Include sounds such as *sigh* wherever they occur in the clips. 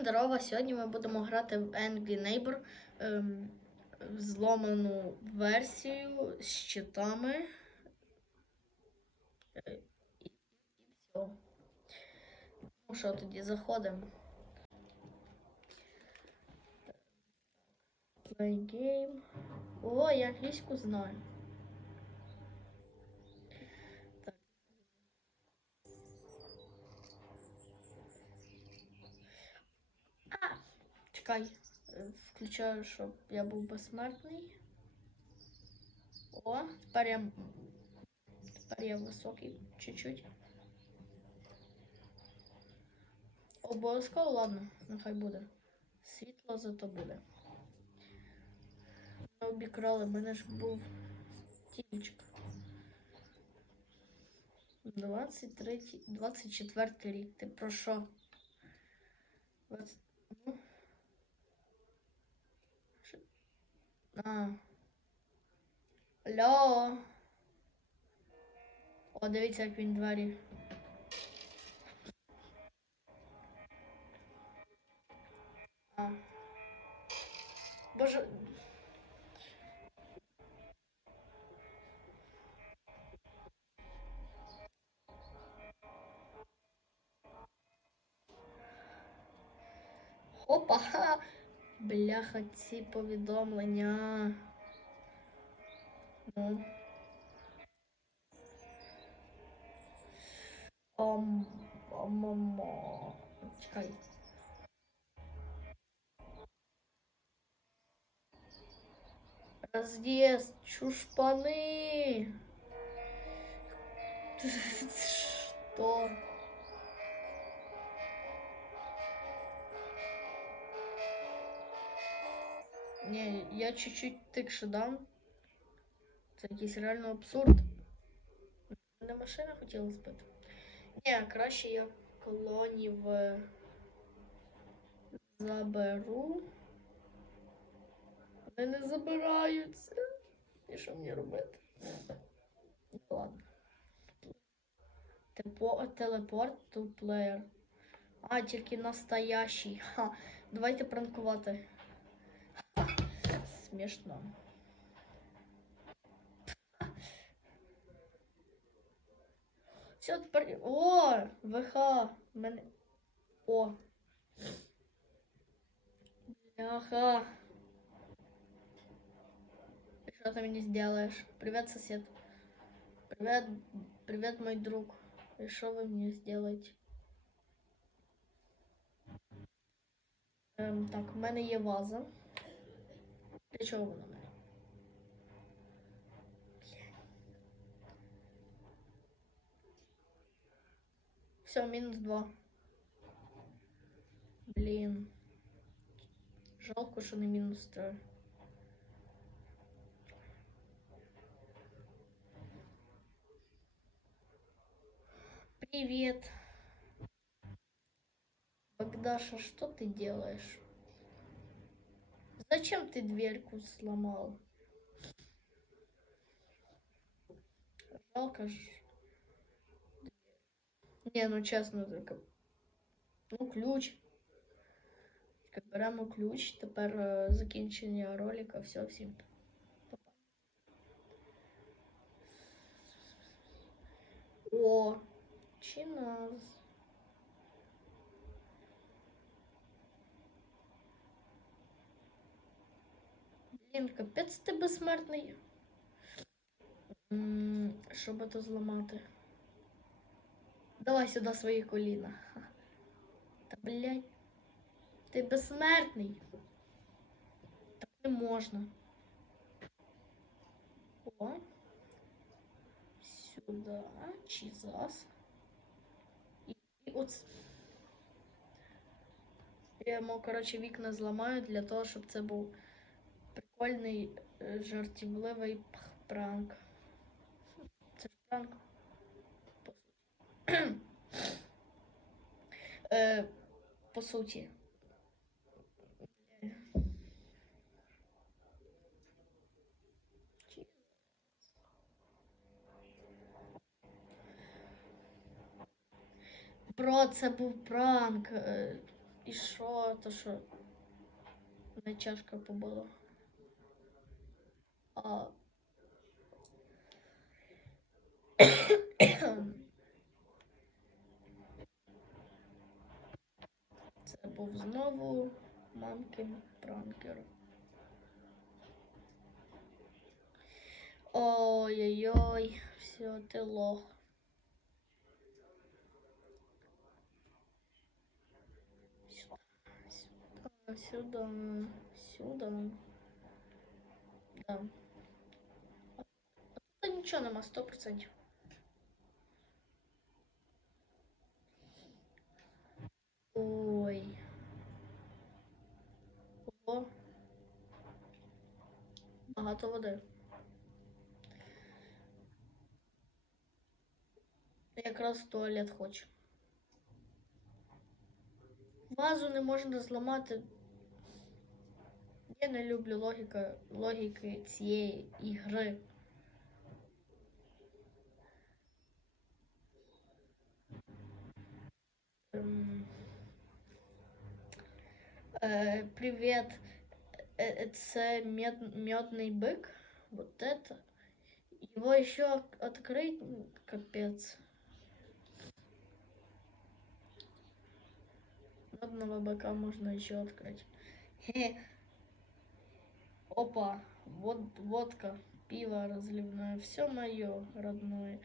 Здорово, сьогодні ми будемо грати в Angry Neighbor ем, зломану версію з щитами. Е, і все. Ну що, тоді заходимо. Play game. О, я англійську знаю. Чекай. Е, Включаю, щоб я був безсмертний. О, тепер я. Тепер я високий чуть-чуть. Обов'язково, ладно, нехай буде. Світло зато буде. Ми обікрали, мене ж був стільчик. 23, 24 рік. Ти про що? 20, ну. А. Алло. О, дивіться, як він двері. А. Боже. Опа! Ха! Бляха, ці повідомлення. Ну. Ом, ом, ом, ом. Чекай. Разъезд, чушпаны. *laughs* Что? Не, я чуть-чуть тикше дам. Це якийсь реально абсурд. Не машина хотіла збити. Ні, краще я колонів е, заберу. Вони не забираються. І що мені робити? Ладно. Тепо, телепорт player. А, тільки настоящий. Ха. Давайте пранкувати. Ха. Смішно. Все, тепер. О! ВХ! Мене. О! Бляха! Что ты мне сделаешь? Привет, сосед. Привет, привет, мой друг. И что вы мне сделаете? Ем, так, в мене є ваза. Для чого вона в мене? Все, мінус два. Блін. Жалко, що не мінус три. Привет. Богдаша, что ты делаешь? Зачем ты дверьку сломал? Жалко ж. Не, ну чесно, так. Ну, ключ. Так, Беремо ключ. Тепер е, закінчення ролика. Все. Па-па. О, чиназ. Блін, капець ти безсмертний. М, Що би то зламати? Давай сюди свої коліна. Та блядь. Ти безсмертний. Так не можна. О. Сюди. Чізас. І, і от. Я йому, коротше, вікна зламаю для того, щоб це був прикольний, е, жартівливий пранк. Це ж пранк. По суті. *clears throat* е, по суті. Бро, це був пранк. е, І що, то що? Не чашка побила. Це був знову мамкин пранкер. Ой-ой-ой, все, ти лох. Сюда, сюда, сюда. Да. Нічого нема, 100%. Ой. Ого. Багато води. Якраз в туалет хочу. Вазу не можна зламати. Я не люблю логіка, логіки цієї ігри. Привет. Э, э, Це мед, медный бык. Вот это. Его еще от- открыть, капец. Медного быка можно еще открыть. Опа, вот водка, пиво разливное, все мое родное.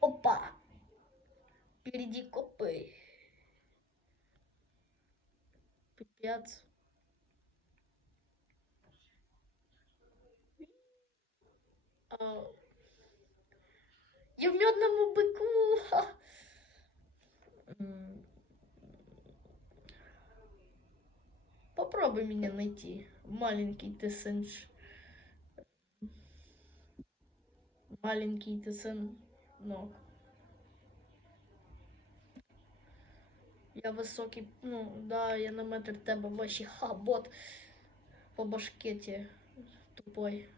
Опа! Впереди копы. Пипец. А, Я в медному быку. Попробуй меня найти, маленький ты Маленький ты ног. Я високий, ну, да, я на метр тебе вищий. Ха, бот по башкеті тупой.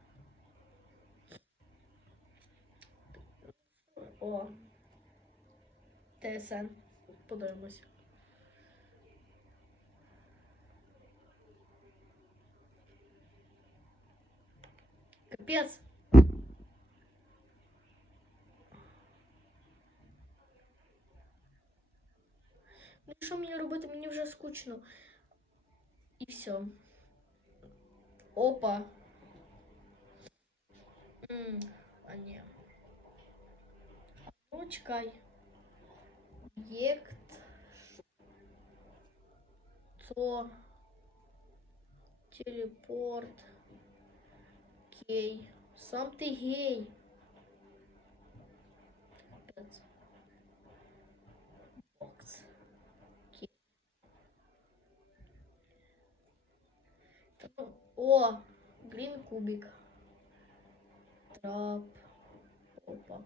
О. ТСН. Подивимось. Капець. Ну що мені робити? Мені вже скучно. І все. Опа. М, а ні. Ну, чекай. Об'єкт. То. Телепорт. Кей. Сам ти гей. Капець. О, грін кубик. Трап. Опа.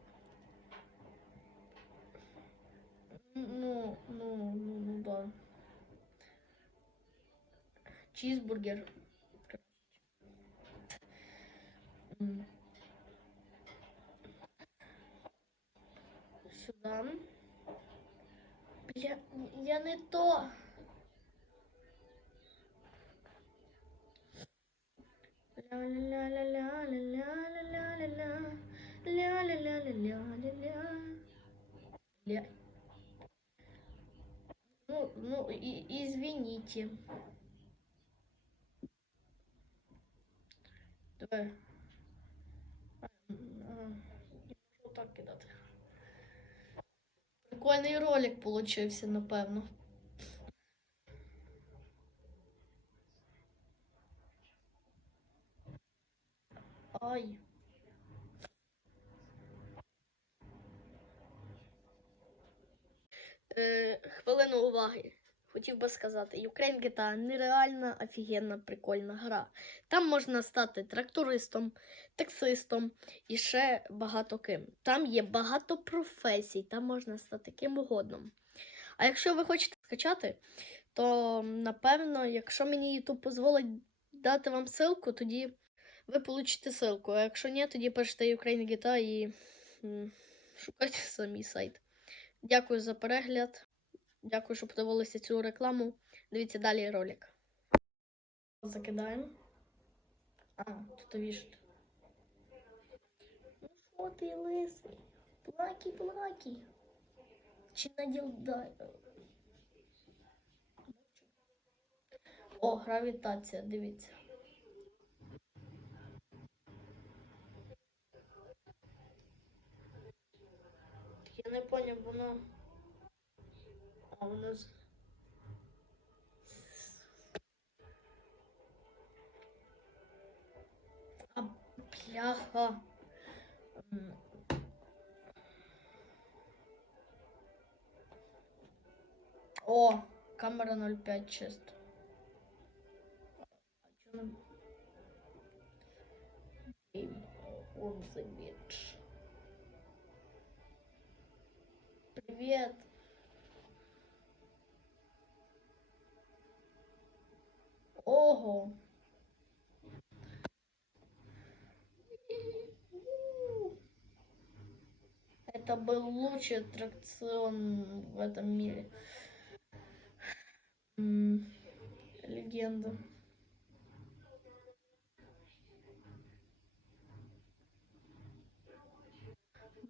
Ну, ну, ну, ну да. Чизбургер. Сюда. Бля, я не то. Ну, ну, и, извините. Давай. Можу так кидати. Прикольний ролик получився, напевно. Ай. Е, хвилину уваги. Хотів би сказати, Ukraine GTA нереальна офігенна прикольна гра. Там можна стати трактористом, таксистом і ще багато ким. Там є багато професій, там можна стати ким угодно. А якщо ви хочете скачати, то напевно, якщо мені YouTube дозволить дати вам ссылку, тоді ви получите ссылку. А якщо ні, тоді пишете Ukraine GTA і шукайте *laughs* самі сайт. Дякую за перегляд. Дякую, що подивилися цю рекламу. Дивіться далі ролик. Закидаємо. А, тут вішать. Ну що лисий? Плакі, плакі. Чи наділ дай. О, гравітація, дивіться. Я не поняв, воно. А воно з. А, бляха. О, камера 0,5 чисто. А the Привет. Ого. Это был лучший аттракцион в этом мире. Легенда.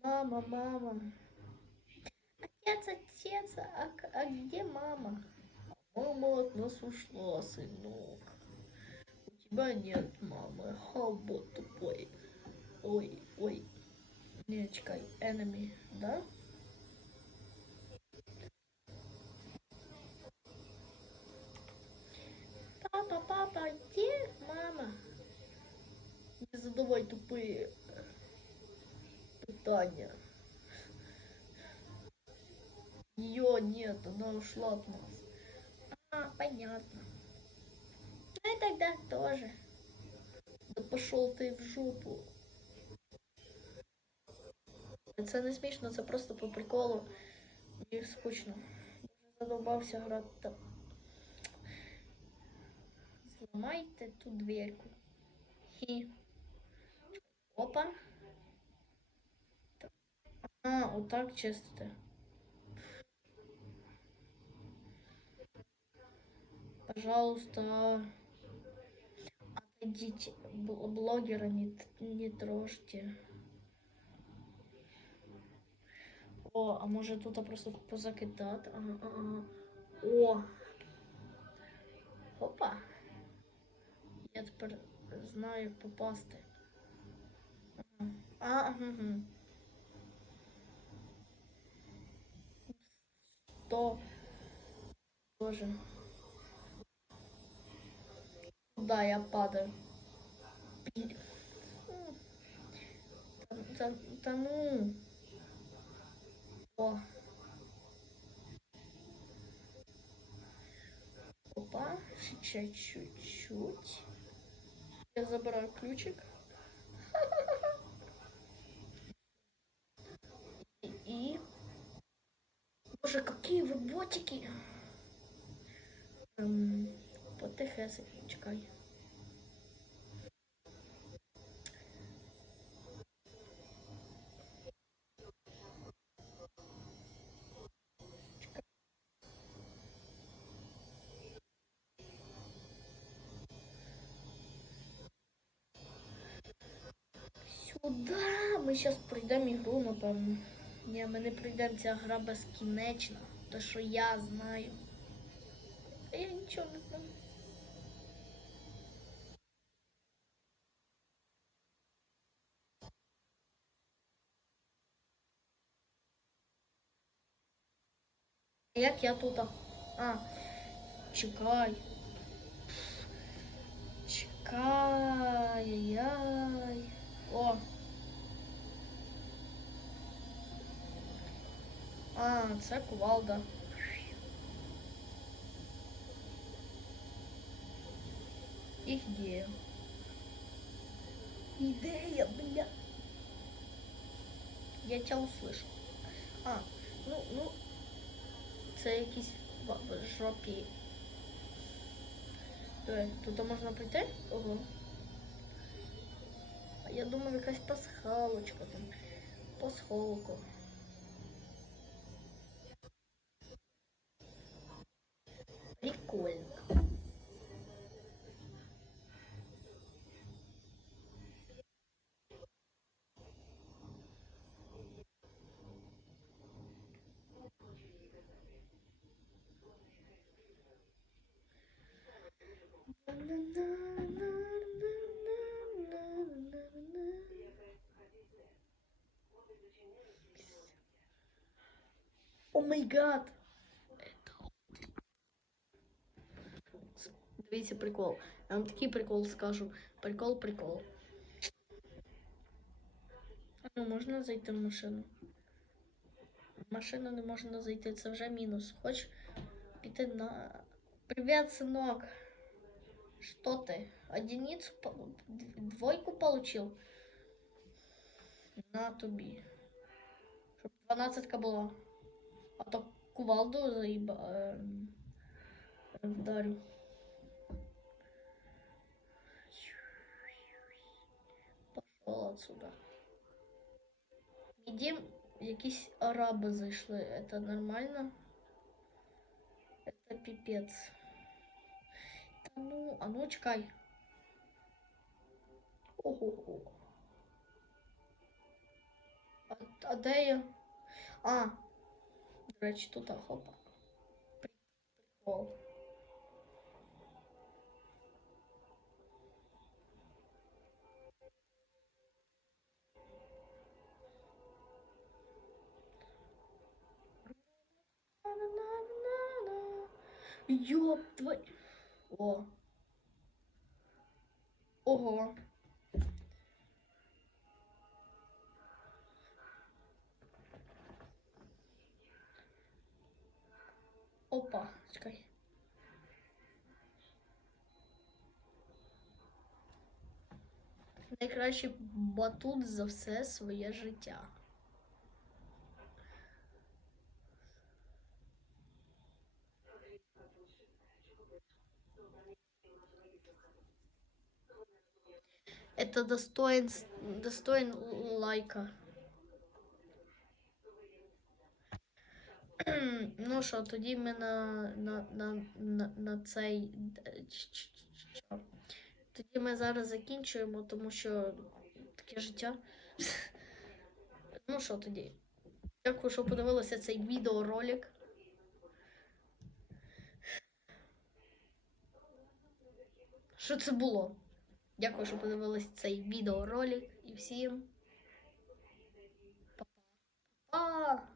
Мама, мама. Отец, отец, а, а где мама? Мама от нас ушла, сынок. У тебя нет мамы. Хаба тупой. Ой, ой. Не, чекай, enemy, да? Папа, папа, где мама? Не задавай тупые питания. Ее нет, она ушла от нас. А, понятно. Ну и тогда тоже. Да пошел ты в жопу. Це не смішно, це просто по приколу. Мені скучно. Я вже задовбався грати. там. Зламайте ту дверку. Хі. Опа. Так. А, отак чистите. Пожалуйста, отойдите. Бл- Блогера не, не трожьте. О, а може тут просто позакидати? Ага, ага. О! Опа! Я тепер знаю, як попасти. А, ага. ага. То тоже. Куда я падаю? Та, ну. О. Опа, ще чуть-чуть. Я забираю ключик. *laughs* И. Боже, какие вы ботики! Ем, потихесенько, чекай. Сюда ми зараз пройдемо ігру, напевно. Ні, ми не пройдемо ця гра безкінечна. То, що я знаю. А я нічого не знаю. Як я тут? А, чекай. Чекай. Яй. О. А, це кувалда. Где? Ідея, бля. Я тебя услышу. А, ну, ну, це якісь в жопі. Тут можна прийти? Ого. Я думав, якась пасхалочка там. Пасхалка. Прикольно. О май гад! Дивіться прикол. Я вам такий прикол скажу. Прикол, прикол. А Ну, можна зайти в машину? В машину не можна зайти, це вже мінус. Хоч піти на. Привіт, синок. Что ты? Одиницу, по- д- двойку получил? На тобі. Щоб 12 була. А то кувалду заїба... ем, вдарю. Пошел отсюда. Ідім, якісь араби зайшли. Это нормально? Это пипец. Та ну, а ну чекай. Ого. А, а де я? А, до речі, тут а, хопа. Прикол. Ёб твой... О. Ого. Опа, чекай. Найкращий батут за все своє життя. Это достоин, достоин лайка. *clears throat* Ну що, тоді ми на на, на, на, на цей. Е, тоді ми зараз закінчуємо, тому що таке життя. *laughs* Ну що тоді? Дякую, що подивилися цей відеоролик. Що це було? Дякую, що подивилися цей відеоролик і всім. Па-па!